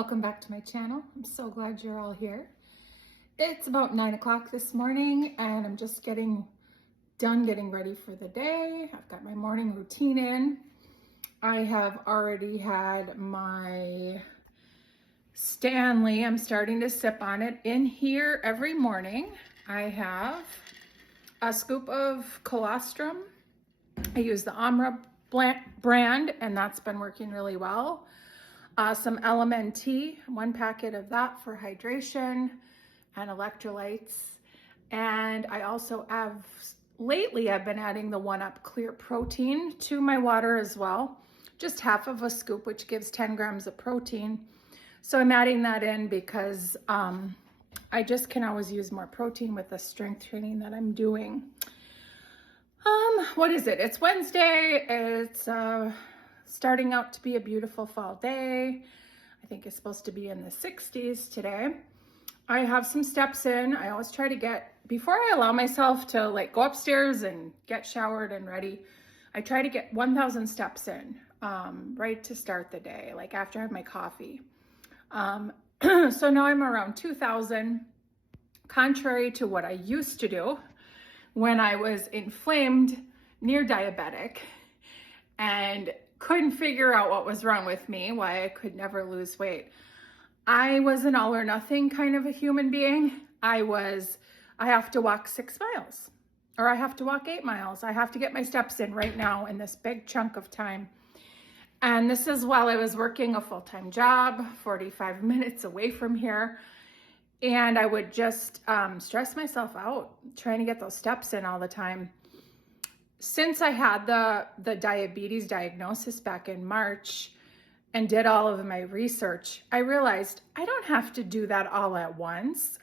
Welcome back to my channel. I'm so glad you're all here. It's about 9 o'clock this morning and I'm just getting ready for the day. I've got my morning routine in. I have already had my Stanley. I'm starting to sip on it in here every morning. I have a scoop of colostrum. I use the Amra brand and that's been working really well. Some LMNT, 1 packet of that for hydration and electrolytes. And I also have, lately I've been adding the 1-Up Clear Protein to my water as well. Just half of a scoop, which gives 10 grams of protein. So I'm adding that in because I just can always use more protein with the strength training that I'm doing. What is it? It's Wednesday. It's starting out to be a beautiful fall day. I think it's supposed to be in the 60s today. I have some steps in. I always try to get, before I allow myself to like go upstairs and get showered and ready, I try to get 1,000 steps in right to start the day, like after I have my coffee. So now I'm around 2,000, contrary to what I used to do when I was inflamed, near diabetic, and couldn't figure out what was wrong with me, why I could never lose weight. I was an all or nothing kind of a human being. I have to walk 6 miles or I have to walk 8 miles. I have to get my steps in right now in this big chunk of time. And this is while I was working a full-time job, 45 minutes away from here. And I would just stress myself out trying to get those steps in all the time. Since I had the diabetes diagnosis back in March and did all of my research, I realized I don't have to do that all at once.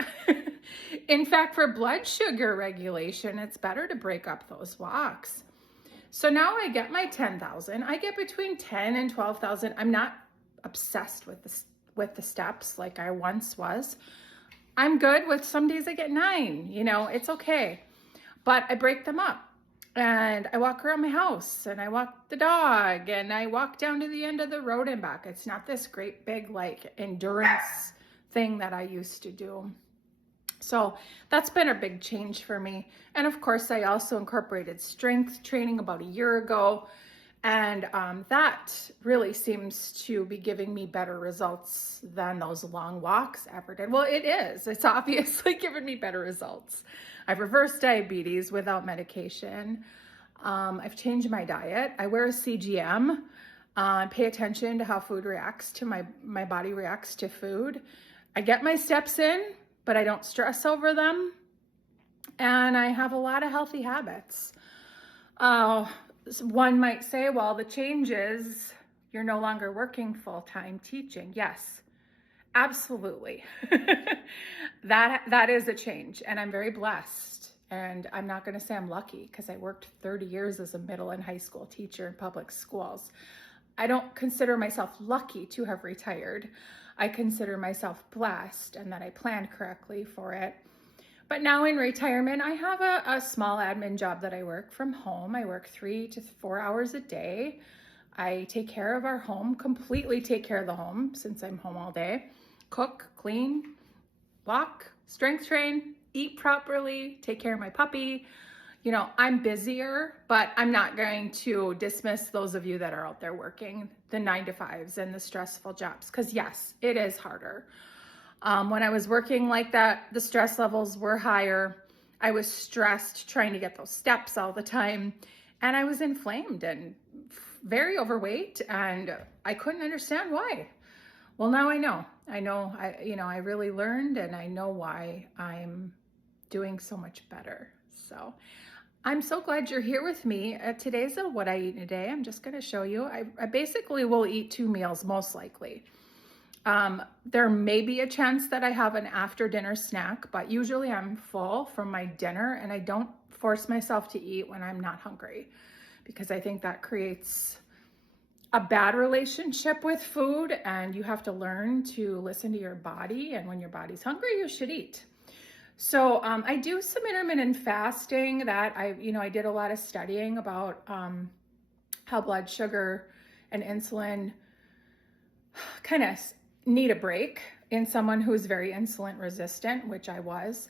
In fact, for blood sugar regulation, it's better to break up those walks. So now I get my 10,000. I get between 10 and 12,000. I'm not obsessed with the steps like I once was. I'm good with some days I get 9, it's okay. But I break them up. And I walk around my house and I walk the dog and I walk down to the end of the road and back. It's not this great big like endurance thing that I used to do. So that's been a big change for me. And of course, I also incorporated strength training about a year ago. And that really seems to be giving me better results than those long walks ever did. Well, it is. It's obviously given me better results. I've reversed diabetes without medication. I've changed my diet. I wear a CGM. Pay attention to how food reacts to my body reacts to food. I get my steps in, but I don't stress over them. And I have a lot of healthy habits. One might say, well, the change is you're no longer working full-time teaching. Yes, absolutely. That is a change, and I'm very blessed. And I'm not going to say I'm lucky because I worked 30 years as a middle and high school teacher in public schools. I don't consider myself lucky to have retired. I consider myself blessed and that I planned correctly for it. But now in retirement, I have a small admin job that I work from home. I work 3 to 4 hours a day. I take care of our home, completely take care of the home since I'm home all day. Cook, clean, walk, strength train, eat properly, take care of my puppy. I'm busier, but I'm not going to dismiss those of you that are out there working the 9-to-5s and the stressful jobs, because yes, it is harder. When I was working like that, the stress levels were higher. I was stressed trying to get those steps all the time, and I was inflamed and very overweight, and I couldn't understand why. Well, now I know. I really learned, and I know why I'm doing so much better. So I'm so glad you're here with me. Today's a what I eat in a day. I'm just going to show you. I basically will eat 2 meals most likely. There may be a chance that I have an after dinner snack, but usually I'm full from my dinner and I don't force myself to eat when I'm not hungry, because I think that creates a bad relationship with food, and you have to learn to listen to your body, and when your body's hungry, you should eat. So I do some intermittent fasting that I did a lot of studying about how blood sugar and insulin kind of need a break in someone who's very insulin resistant, which I was.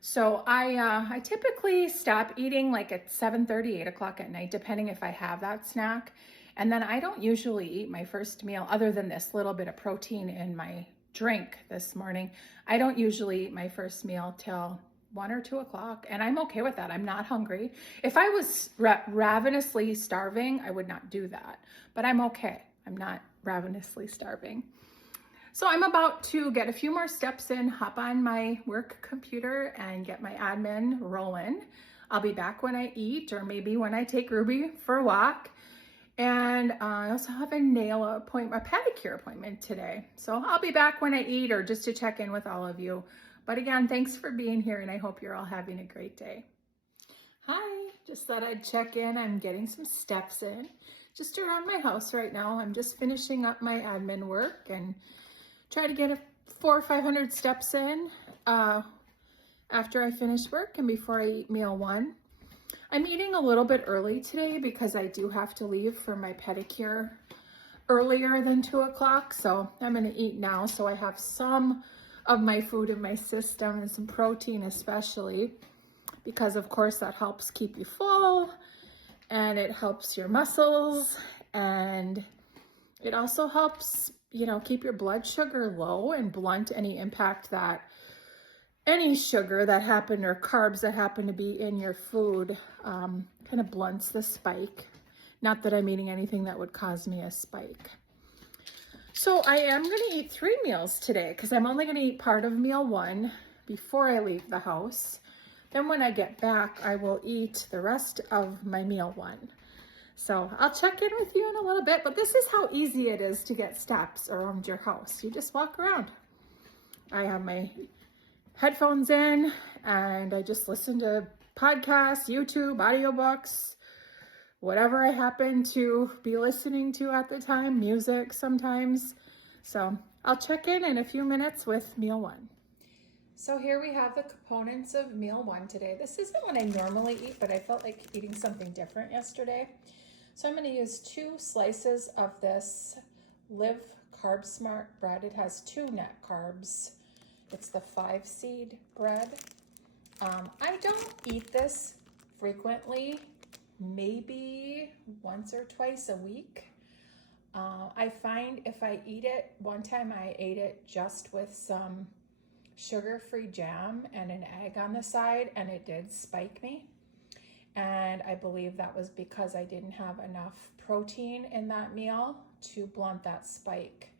So I typically stop eating like at 7:30, 8 o'clock at night, depending if I have that snack. And then I don't usually eat my first meal other than this little bit of protein in my drink this morning. I don't usually eat my first meal till 1 or 2 o'clock, and I'm okay with that. I'm not hungry. If I was ravenously starving, I would not do that, but I'm okay. I'm not ravenously starving. So I'm about to get a few more steps in, hop on my work computer and get my admin rolling. I'll be back when I eat, or maybe when I take Ruby for a walk. And I also have a nail appointment, a pedicure appointment today. So I'll be back when I eat, or just to check in with all of you. But again, thanks for being here, and I hope you're all having a great day. Hi, just thought I'd check in. I'm getting some steps in just around my house right now. I'm just finishing up my admin work and try to get 400 or 500 steps in after I finish work and before I eat meal one. I'm eating a little bit early today because I do have to leave for my pedicure earlier than 2 o'clock. So I'm gonna eat now so I have some of my food in my system, and some protein especially, because of course that helps keep you full and it helps your muscles, and it also helps, you know, keep your blood sugar low and blunt any impact that any sugar that happened or carbs that happen to be in your food kind of blunts the spike. Not that I'm eating anything that would cause me a spike. So I am going to eat 3 meals today because I'm only going to eat part of meal one before I leave the house. Then when I get back, I will eat the rest of my meal one. So I'll check in with you in a little bit, but this is how easy it is to get steps around your house. You just walk around. I have my headphones in and I just listen to podcasts, YouTube, audiobooks, whatever I happen to be listening to at the time, music sometimes. So I'll check in a few minutes with meal one. So here we have the components of meal one today. This isn't what I normally eat, but I felt like eating something different yesterday. So I'm going to use 2 slices of this Live Carb Smart bread. It has 2 net carbs. It's the 5-seed bread. I don't eat this frequently, maybe once or twice a week. I find if I eat it, one time I ate it just with some sugar-free jam and an egg on the side, and it did spike me. And I believe that was because I didn't have enough protein in that meal to blunt that spike.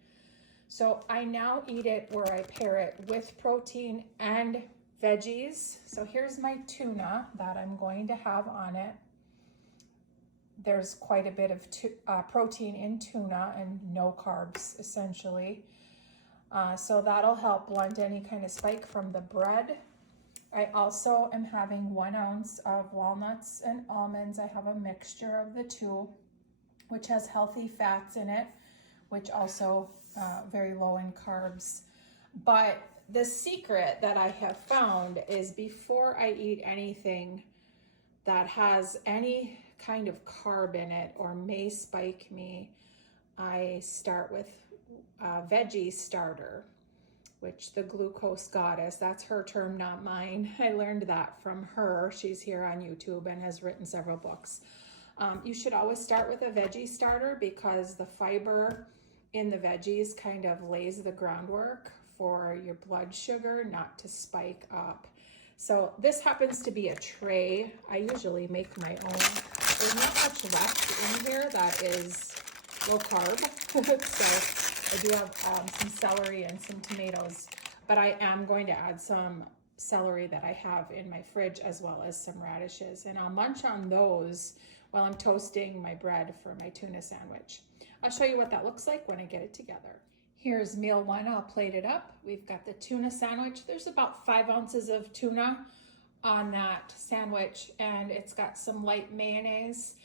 So I now eat it where I pair it with protein and veggies. So here's my tuna that I'm going to have on it. There's quite a bit of protein in tuna and no carbs essentially. So that'll help blunt any kind of spike from the bread. I also am having 1 ounce of walnuts and almonds. I have a mixture of the two, which has healthy fats in it, which also very low in carbs. But the secret that I have found is before I eat anything that has any kind of carb in it or may spike me, I start with a veggie starter, which the glucose goddess, that's her term, not mine. I learned that from her. She's here on YouTube and has written several books. You should always start with a veggie starter because the fiber in the veggies kind of lays the groundwork for your blood sugar not to spike up. So this happens to be a tray. I usually make my own. There's not much left in here that is low carb. So I do have some celery and some tomatoes, but I am going to add some celery that I have in my fridge as well as some radishes, and I'll munch on those while I'm toasting my bread for my tuna sandwich. I'll show you what that looks like when I get it together. Here's meal one. I'll plate it up. We've got the tuna sandwich. There's about 5 ounces of tuna on that sandwich, and it's got some light mayonnaise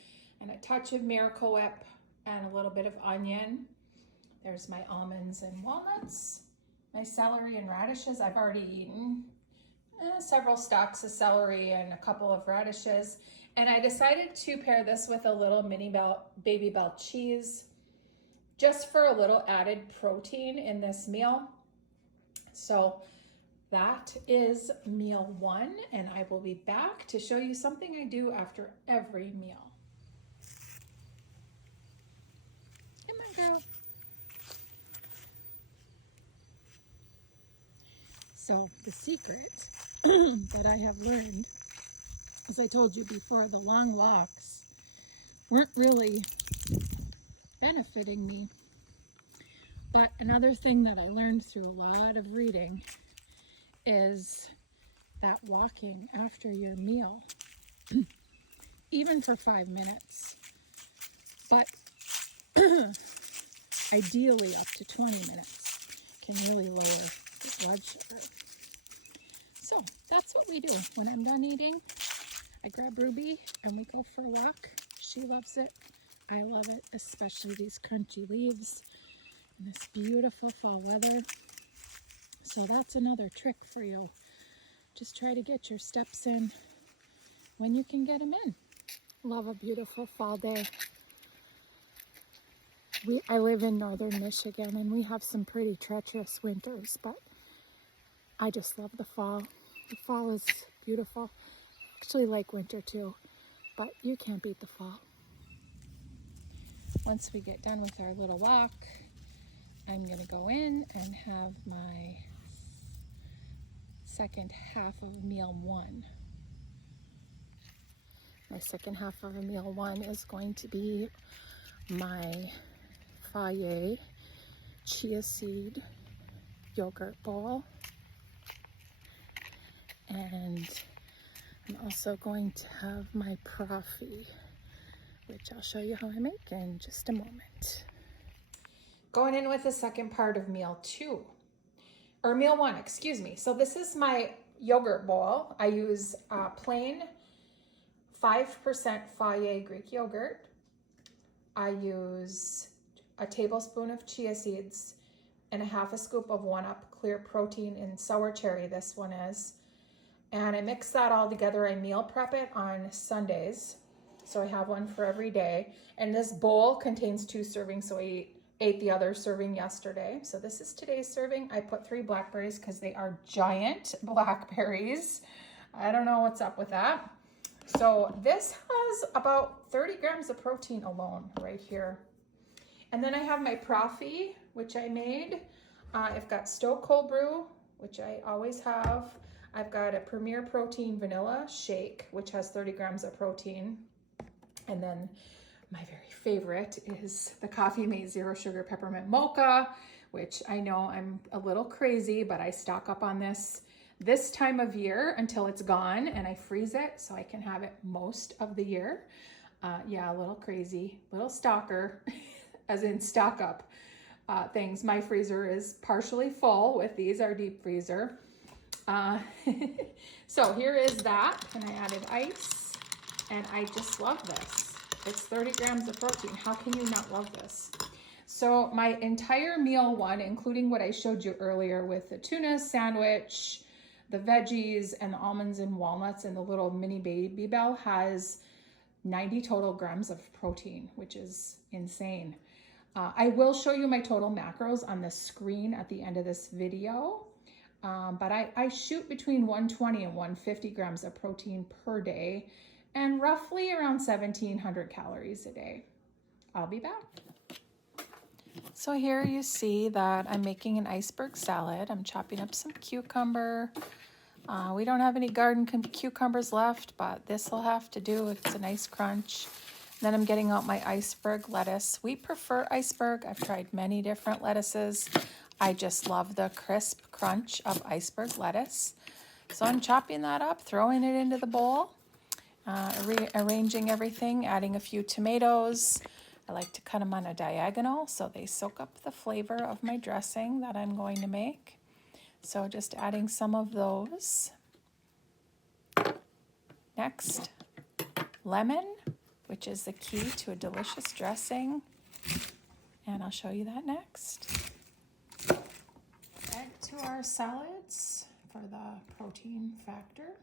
and a touch of Miracle Whip and a little bit of onion. There's my almonds and walnuts, my celery and radishes. I've already eaten several stalks of celery and a couple of radishes. And I decided to pair this with a little mini Baby Bell cheese, just for a little added protein in this meal. So that is meal 1, and I will be back to show you something I do after every meal. Come on, girl. So the secret that I have learned, as I told you before, the long walks weren't really benefiting me. But another thing that I learned through a lot of reading is that walking after your meal, even for 5 minutes, but ideally up to 20 minutes, can really lower the blood sugar. So that's what we do. When I'm done eating, I grab Ruby and we go for a walk. She loves it. I love it, especially these crunchy leaves and this beautiful fall weather. So that's another trick for you. Just try to get your steps in when you can get them in. Love a beautiful fall day. I live in northern Michigan and we have some pretty treacherous winters, but I just love the fall. The fall is beautiful. I actually like winter too, but you can't beat the fall. Once we get done with our little walk, I'm gonna go in and have my second half of meal 1. My second half of meal 1 is going to be my Fage chia seed yogurt bowl. And I'm also going to have my proffee, which I'll show you how I make in just a moment. Going in with the second part of meal 2, or meal 1, excuse me. So this is my yogurt bowl. I use plain 5% Fage Greek yogurt. I use a tablespoon of chia seeds and a half a scoop of 1-Up clear protein in sour cherry, this one is. And I mix that all together. I meal prep it on Sundays. So I have one for every day. And this bowl contains 2 servings, so I ate the other serving yesterday. So this is today's serving. I put 3 blackberries because they are giant blackberries. I don't know what's up with that. So this has about 30 grams of protein alone right here. And then I have my proffee, which I made. I've got stove cold brew, which I always have. I've got a Premier Protein vanilla shake, which has 30 grams of protein. And then my very favorite is the Coffee Mate Zero Sugar Peppermint Mocha, which I know I'm a little crazy, but I stock up on this time of year until it's gone, and I freeze it so I can have it most of the year. Yeah, a little crazy, little stalker, as in stock up things. My freezer is partially full with these, our deep freezer. So here is that, and I added ice, and I just love this. It's 30 grams of protein. How can you not love this? So my entire meal 1, including what I showed you earlier with the tuna sandwich, the veggies, and the almonds and walnuts, and the little mini baby bell, has 90 total grams of protein, which is insane. I will show you my total macros on the screen at the end of this video. But I shoot between 120 and 150 grams of protein per day and roughly around 1,700 calories a day. I'll be back. So here you see that I'm making an iceberg salad. I'm chopping up some cucumber. We don't have any garden cucumbers left, but this will have to do. It's a nice crunch. Then I'm getting out my iceberg lettuce. We prefer iceberg. I've tried many different lettuces. I just love the crisp crunch of iceberg lettuce. So I'm chopping that up, throwing it into the bowl, arranging everything, adding a few tomatoes. I like to cut them on a diagonal so they soak up the flavor of my dressing that I'm going to make. So just adding some of those. Next, lemon, which is the key to a delicious dressing. And I'll show you that next. Add to our salads for the protein factor.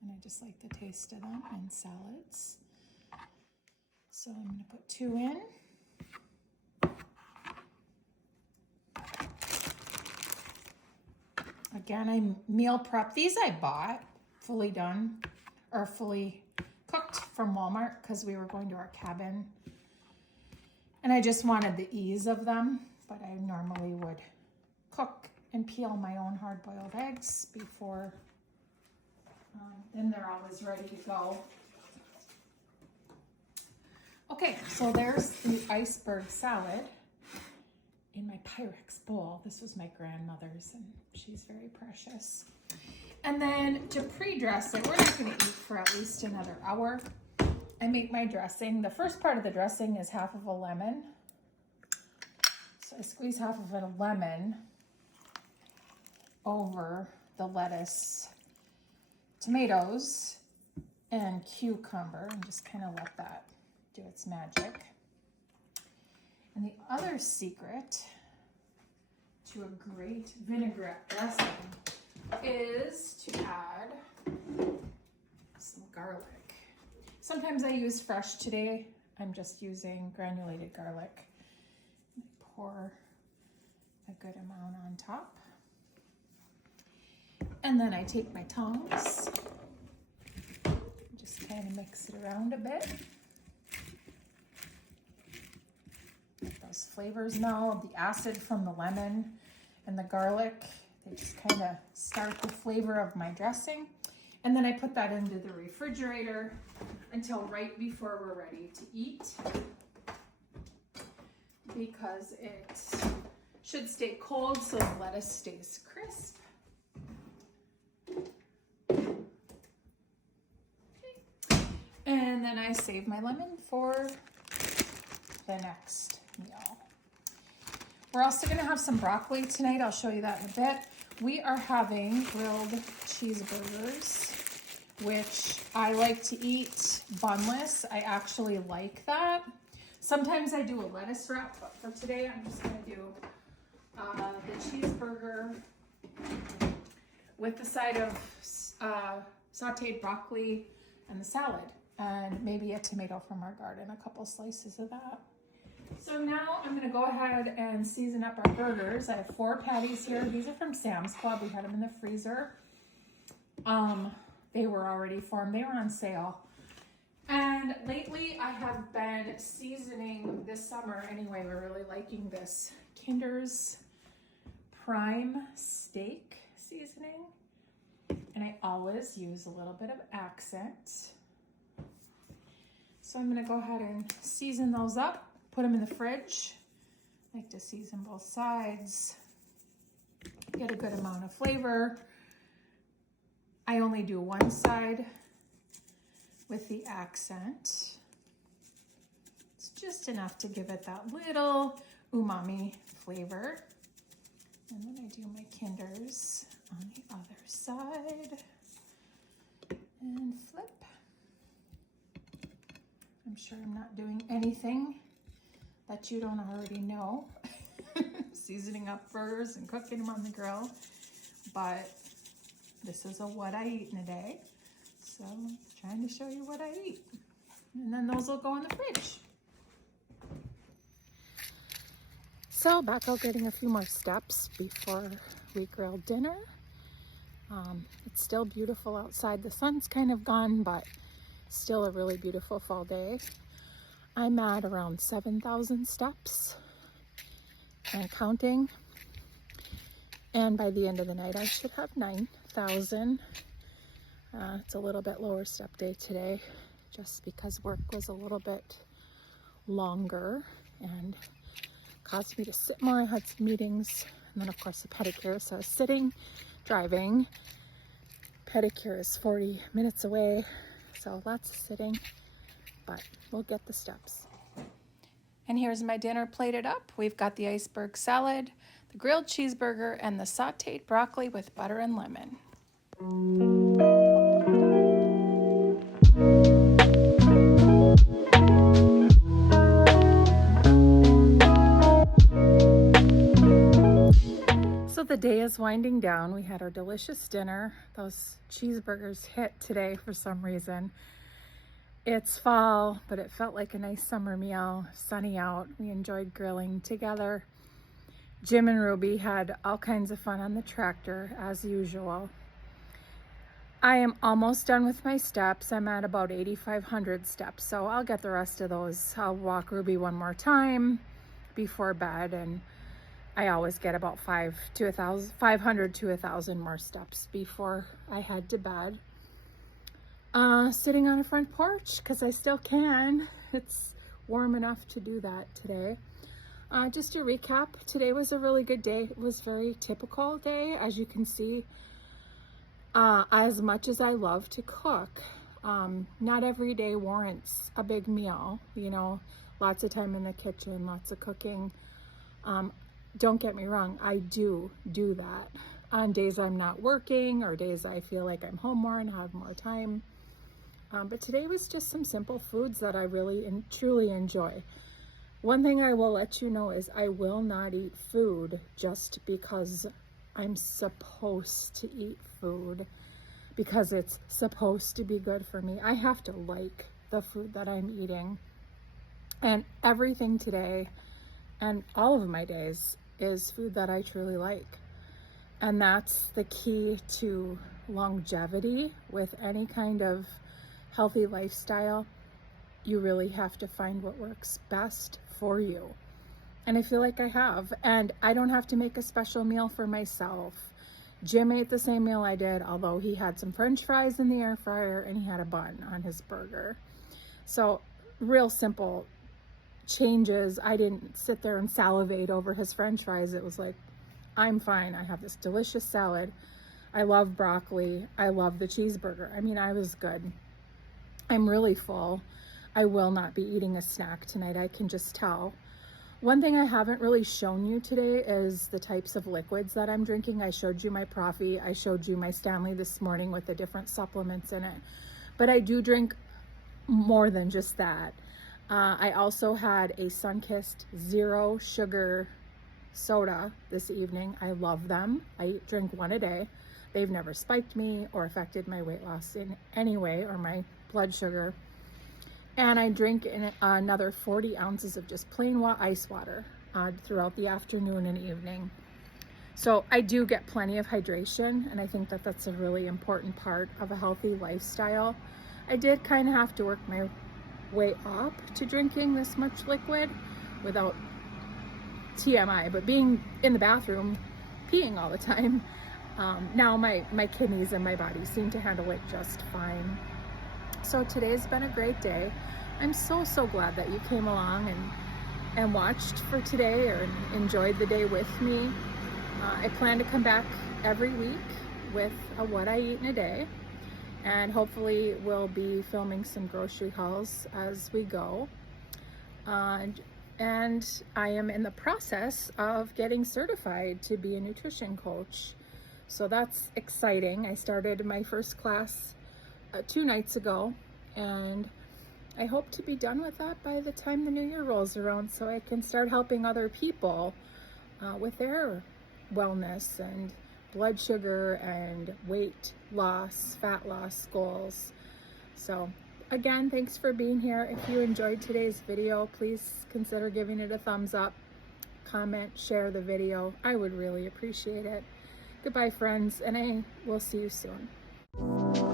And I just like the taste of them in salads. So I'm going to put 2 in. Again, I meal prep. These I bought fully done or fully cooked from Walmart because we were going to our cabin. And I just wanted the ease of them, but I normally would cook and peel my own hard-boiled eggs before, then they're always ready to go. Okay, so there's the iceberg salad in my Pyrex bowl. This was my grandmother's and she's very precious. And then to pre-dress it, we're not gonna eat for at least another hour. I make my dressing. The first part of the dressing is half of a lemon. So I squeeze half of a lemon over the lettuce, tomatoes, and cucumber, and just kind of let that do its magic. And the other secret to a great vinaigrette dressing is to add some garlic. Sometimes I use fresh. Today I'm just using granulated garlic. I pour a good amount on top. And then I take my tongs, just kind of mix it around a bit. Let those flavors meld, the acid from the lemon and the garlic, they just kind of start the flavor of my dressing. And then I put that into the refrigerator until right before we're ready to eat, because it should stay cold so the lettuce stays crisp. And then I save my lemon for the next meal. We're also going to have some broccoli tonight. I'll show you that in a bit. We are having grilled cheeseburgers, which I like to eat bunless. I actually like that. Sometimes I do a lettuce wrap, but for today I'm just going to do the cheeseburger with the side of sauteed broccoli and the salad, and maybe a tomato from our garden, a couple slices of that. So now I'm gonna go ahead and season up our burgers. I have 4 patties here. These are from Sam's Club. We had them in the freezer. They were already formed. They were on sale. And lately I have been seasoning this summer anyway. We're really liking this Kinder's Prime Steak seasoning. And I always use a little bit of accent. So I'm gonna go ahead and season those up, put them in the fridge. I like to season both sides, get a good amount of flavor. I only do one side with the accent. It's just enough to give it that little umami flavor. And then I do my Kinders on the other side and flip. I'm sure I'm not doing anything that you don't already know. Seasoning up burgers and cooking them on the grill. But this is a what I eat in a day. So I'm trying to show you what I eat. And then those will go in the fridge. So back out getting a few more steps before we grill dinner. It's still beautiful outside. The sun's kind of gone, but still a really beautiful fall day. I'm at around 7,000 steps and counting. And by the end of the night, I should have 9,000. It's a little bit lower step day today, just because work was a little bit longer and caused me to sit more. I had some meetings, and then of course the pedicure. So I was sitting, driving. Pedicure is 40 minutes away, so lots of sitting, but we'll get the steps. And here's my dinner plated up. We've got the iceberg salad, the grilled cheeseburger, and the sauteed broccoli with butter and lemon. So the day is winding down. We had our delicious dinner. Those cheeseburgers hit today for some reason. It's fall, but it felt like a nice summer meal, sunny out. We enjoyed grilling together. Jim and Ruby had all kinds of fun on the tractor as usual. I am almost done with my steps. I'm at about 8,500 steps, so I'll get the rest of those. I'll walk Ruby one more time before bed, and I always get about 500 to 1,000 more steps before I head to bed. Sitting on a front porch because I still can. It's warm enough to do that today. Just to recap, today was a really good day. It was a very typical day, as you can see. As much as I love to cook, not every day warrants a big meal, you know, lots of time in the kitchen, lots of cooking. Don't get me wrong, I do that on days I'm not working or days I feel like I'm home more and have more time. But today was just some simple foods that I really and truly enjoy. One thing I will let you know is I will not eat food just because I'm supposed to eat food, because it's supposed to be good for me. I have to like the food that I'm eating. And everything today and all of my days is food that I truly like. And that's the key to longevity with any kind of healthy lifestyle. You really have to find what works best for you. And I feel like I have. And I don't have to make a special meal for myself. Jim ate the same meal I did, although he had some French fries in the air fryer and he had a bun on his burger. So real simple changes. I didn't sit there and salivate over his French fries. It was like, I'm fine. I have this delicious salad. I love broccoli. I love the cheeseburger. I mean, I was good. I'm really full. I will not be eating a snack tonight. I can just tell. One thing I haven't really shown you today is the types of liquids that I'm drinking. I showed you my proffee. I showed you my Stanley this morning with the different supplements in it. But I do drink more than just that. I also had a Sunkissed zero sugar soda this evening. I love them. I drink one a day. They've never spiked me or affected my weight loss in any way or my blood sugar. And I drink another 40 ounces of just plain ice water throughout the afternoon and evening. So I do get plenty of hydration, and I think that that's a really important part of a healthy lifestyle. I did kind of have to work my way up to drinking this much liquid without TMI, but being in the bathroom, peeing all the time, now my kidneys and my body seem to handle it just fine. So today's been a great day. I'm so glad that you came along and watched for today or enjoyed the day with me. I plan to come back every week with a what I eat in a day, and hopefully we'll be filming some grocery hauls as we go. And I am in the process of getting certified to be a nutrition coach. So that's exciting. I started my first class 2 nights ago, and I hope to be done with that by the time the new year rolls around, so I can start helping other people with their wellness and blood sugar and weight loss, fat loss goals. So again, thanks for being here. If you enjoyed today's video, please consider giving it a thumbs up, comment, share the video. I would really appreciate it. Goodbye, friends, and I will see you soon.